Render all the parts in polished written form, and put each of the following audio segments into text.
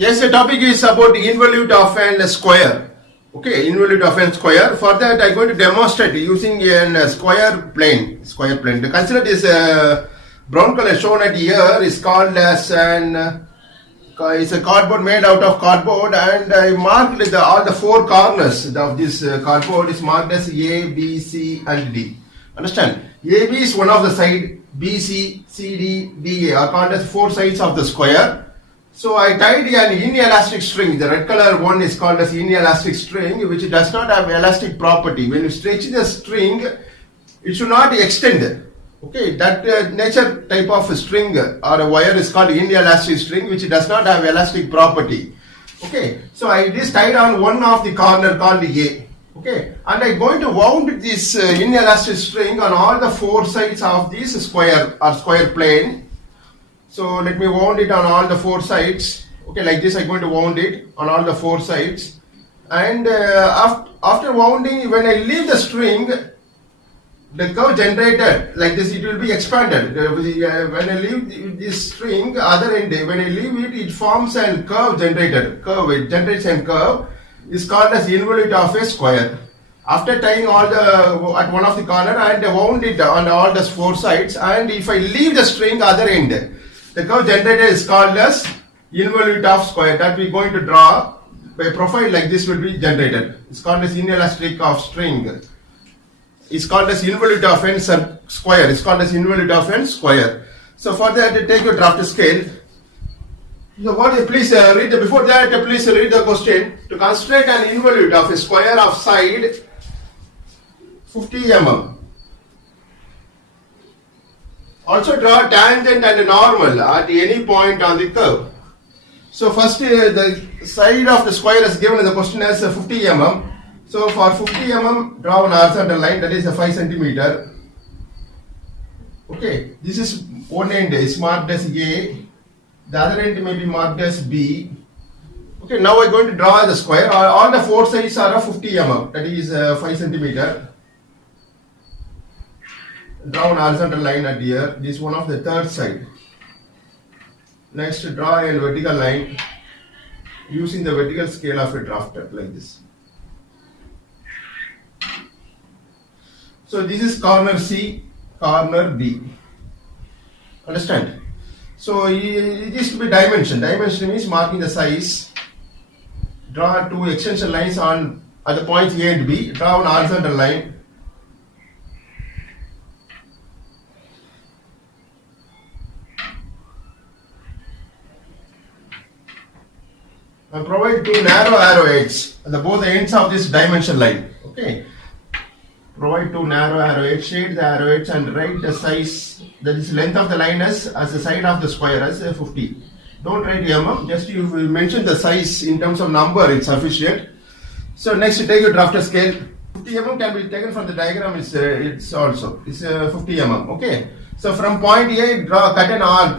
Yes, the topic is about involute of a square. Okay, involute of a square. For that, I'm going to demonstrate using a square plane. Consider this brown color shown at here is called as an. It's a cardboard made out of cardboard, and I marked all the four corners of this cardboard is marked as A, B, C, and D. Understand? AB is one of the side. B, C, C, D, D, A are called as four sides of the square. So I tied an inelastic string. The red color one is called as inelastic string, which does not have elastic property. When you stretch the string, it should not extend. Okay, that nature type of string or a wire is called inelastic string, which does not have elastic property. Okay, so I just tied on one of the corner called A. Okay, and I'm going to wound this inelastic string on all the four sides of this square or square plane. So let me wound it on all the four sides. Okay, like this I'm going to wound it on all the four sides. And after wounding, when I leave the string, the curve generated like this, it will be expanded. When I leave this string, other end, when I leave it, it forms a curve generated. It generates a curve. Is called as involute of a square. After tying all the at one of the corner and wound it on all the four sides, and if I leave the string other end, the curve generated is called as involute of square. That we're going to draw a profile like this will be generated. It's called as inelastic of string. It's called as involute of a square. It's called as involute of a square. So for that, take your draft scale. So please read before that, please read the question. To construct an involute of a square of side 50 mm. Also draw tangent and normal at any point on the curve. So first the side of the square is given in the question as 50 mm. So for 50 mm, draw an horizontal line, that is a 5 centimeter. Okay, this is one end is marked as A. The other end may be marked as B. Okay, now I'm going to draw the square. All the four sides are 50 mm, that is 5 centimeter. Draw an horizontal line at here. This is one of the third side. Next, draw a vertical line using the vertical scale of a drafter like this. So this is corner C, corner D. Understand? So it is to be dimension. Dimension means marking the size. Draw two extension lines on at the points A and B. Draw an horizontal line. And provide two narrow arrowheads at both ends of this dimension line. Okay. Provide two narrow arrowheads, shade the arrowheads and write the size, that is length of the line as the side of the square as 50. Don't write mm, just you mention the size in terms of number, it's sufficient. So next take your drafter scale. 50 mm can be taken from the diagram, it's 50 mm, okay. So from point A, cut an arc.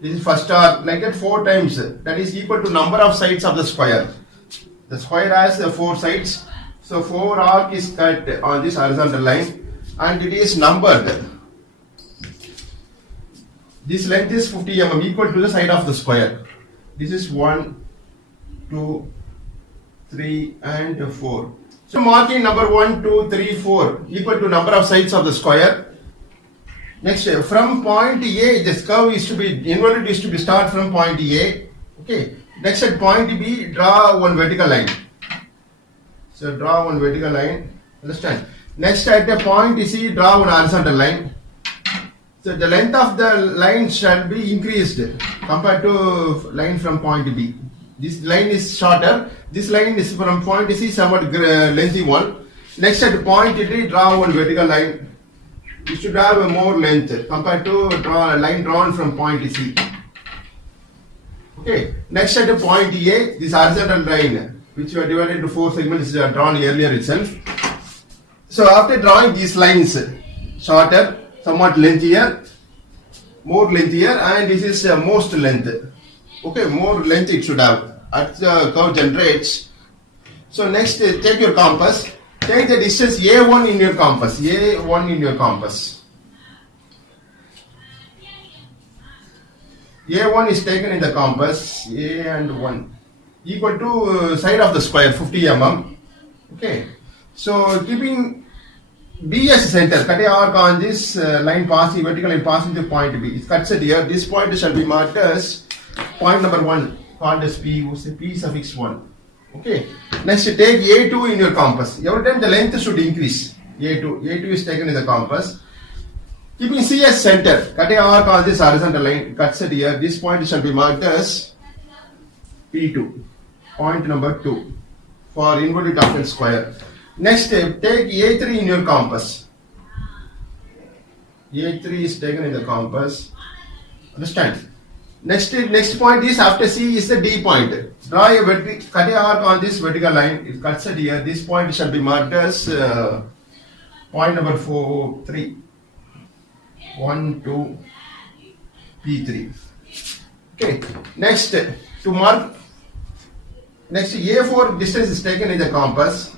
This is first arc, like that 4 times, that is equal to number of sides of the square. The square has 4 sides. So 4 arc is cut on this horizontal line and it is numbered. This length is 50 mm equal to the side of the square. This is 1, 2, 3 and 4. So marking number 1, 2, 3, 4 equal to number of sides of the square. Next, from point A, this curve is to be, involute is to be start from point A. Okay. Next at point B, draw one vertical line. So draw one vertical line, understand. Next at the point C, draw one horizontal line. So the length of the line shall be increased compared to line from point B. This line is shorter. This line is from point C, somewhat lengthy one. Next at point D, draw one vertical line. You should have a more length compared to draw a line drawn from point C. Okay. Next at the point A, this horizontal line, which were divided into 4 segments, drawn earlier itself. So after drawing these lines, shorter, somewhat lengthier, more lengthier, and this is most length. Okay, more length it should have. As the curve generates. So next, take your compass. Take the distance A1 in your compass. A1 in your compass. A1 is taken in the compass, A and 1 equal to side of the square 50 mm. Okay, so keeping B as center, cut a arc on this line passing vertical and passing to point B. It cuts it here. This point shall be marked as point number 1, called as P, P suffix 1. Okay, next take A2 in your compass. Every time the length should increase. A2 is taken in the compass. Keeping C as center, cut a arc on this horizontal line, cuts it here. This point shall be marked as P2, point number 2 for involute of n square. Next, take A3 in your compass. A3 is taken in the compass. Understand? Next point is after C is the D point. Draw a cut a arc on this vertical line. It cuts it here. This point shall be marked as point number 3. 1, 2, P3. Okay. Next, to mark. Next, A4 distance is taken in the compass.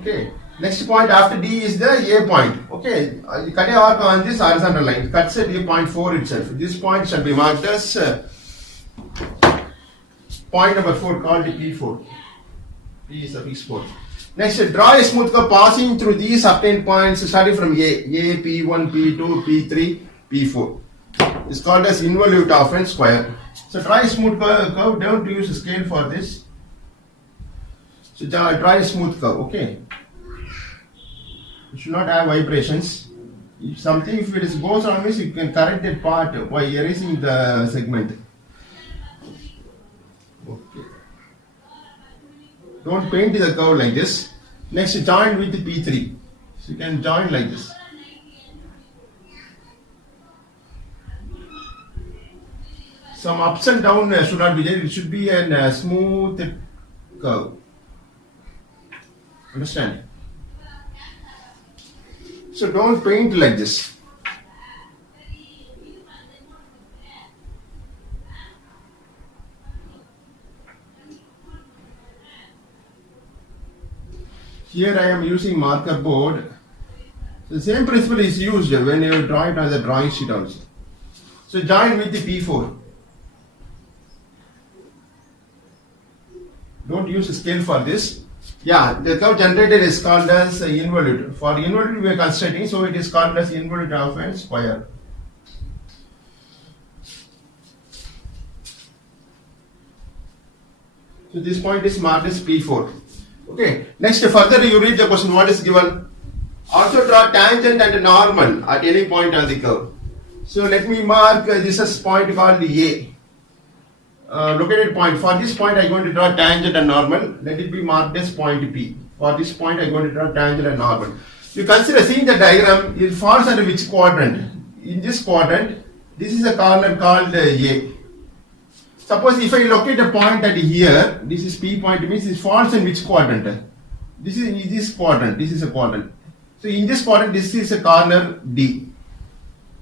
Okay. Next point after D is the A point. Okay. Cut a arc on this horizontal line. It cuts at point 4 itself. This point shall be marked as point number 4 called P4. P suffix 4. Next, draw a smooth curve passing through these obtained points starting from A, P1, P2, P3, P4. It's called as involute of n square. So draw a smooth curve. Don't use a scale for this. So draw a smooth curve. Okay. You should not have vibrations. If it goes on this, you can correct that part by erasing the segment. Okay. Don't paint the curve like this. Next, join with P3. So you can join like this. Some ups and downs should not be there. It should be a smooth curve. Understand? So don't paint like this. Here I am using marker board. The same principle is used when you draw it on the drawing sheet also. So join with the P4. Don't use a scale for this. Yeah, the curve generated is called as involute. For involute we are constructing, so it is called as involute of n square. So this point is marked as P4. Okay, next further you read the question what is given. Also draw tangent and normal at any point on the curve. So let me mark this as point called the A. Located point. For this point I am going to draw tangent and normal. Let it be marked as point P. For this point I am going to draw tangent and normal. You consider seeing the diagram, it falls under which quadrant? In this quadrant, this is a corner called A. Suppose if I locate a point at here, this is P point, means it falls in which quadrant? This is in this quadrant, this is a quadrant. So in this quadrant, this is a corner D.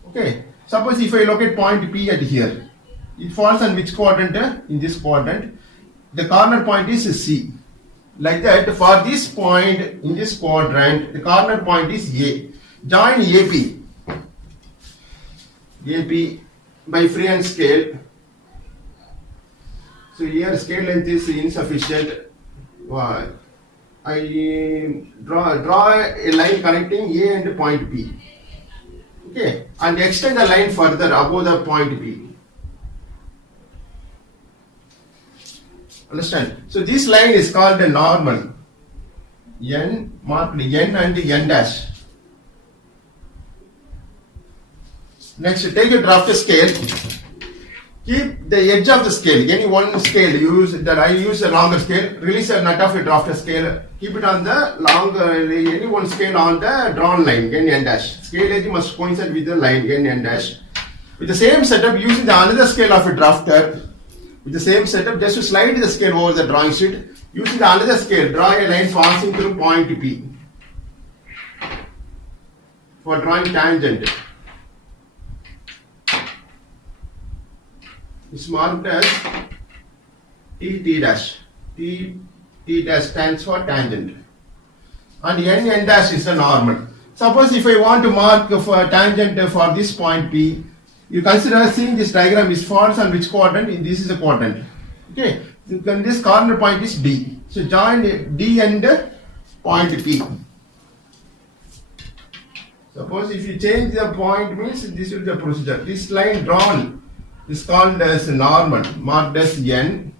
Okay. Suppose if I locate point P at here, it falls on which quadrant? In this quadrant. The corner point is C. Like that, for this point in this quadrant, the corner point is A. Join AP. AP by freehand scale. So here scale length is insufficient. I draw a line connecting A and point P. Okay, and extend the line further above the point P. Understand? So this line is called a normal. N marked N and N dash. Next, take a drafter scale. Keep the edge of the scale. Any one scale, I use a longer scale. Release a nut of a drafter scale. Keep it on the any one scale on the drawn line, N dash. Scale edge must coincide with the line, N dash. With the same setup, using the another scale of a drafter. With the same setup, just to slide the scale over the drawing sheet. Using the another scale, draw a line passing through point P. For drawing tangent. It's marked as T dash. T dash stands for tangent. And N dash is the normal. Suppose if I want to mark for tangent for this point P, you consider seeing this diagram is falls on which quadrant? In this is a quadrant. Okay. Then this corner point is D. So join D and point P. Suppose if you change the point means this is the procedure. This line drawn is called as normal, marked as N.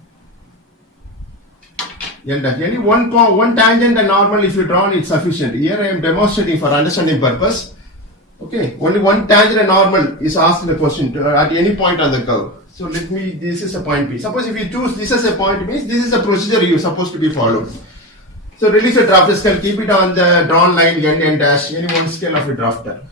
Any one tangent and normal if you drawn it's sufficient. Here I am demonstrating for understanding purpose. Okay, only one tangent and normal is asked in the question at any point on the curve. So this is a point P. Suppose if you choose this as a point means this is a procedure you are supposed to be followed. So release a drafter scale, keep it on the drawn line N and dash, any one scale of a drafter.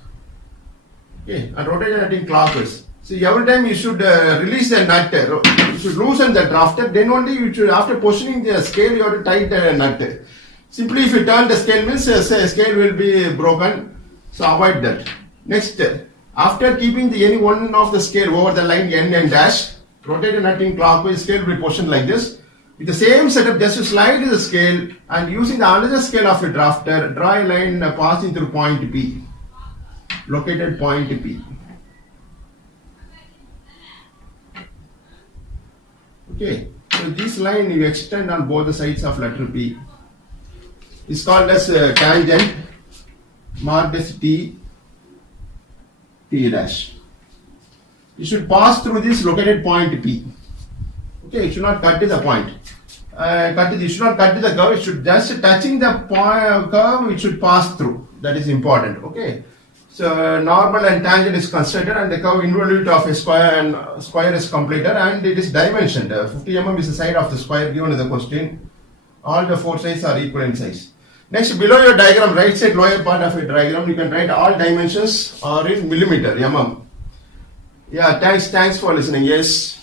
Okay, and rotate the nut in clockwise. So every time you should release the nut, you should loosen the drafter, then only you should, after positioning the scale, you have to tighten the nut. Simply if you turn the scale means the scale will be broken, so avoid that. Next, after keeping any one of the scale over the line N and dash, rotate the nut in clockwise, scale will be positioned like this. With the same setup, just to slide the scale and using the another scale of a drafter, draw a line passing through point P, located point P. Okay, so this line you extend on both the sides of letter P. It's called as tangent, marked as T dash. You should pass through this located point P. Okay, it should not cut to the point. You should not cut to the curve. It should just touching the curve. It should pass through. That is important. Okay. So normal and tangent is constructed, and the curve involute of a square and square is completed, and it is dimensioned. 50 mm is the side of the square given in the question. All the four sides are equal in size. Next, below your diagram, right side lower part of a diagram, you can write all dimensions are in millimeter, mm. Yeah, thanks for listening. Yes.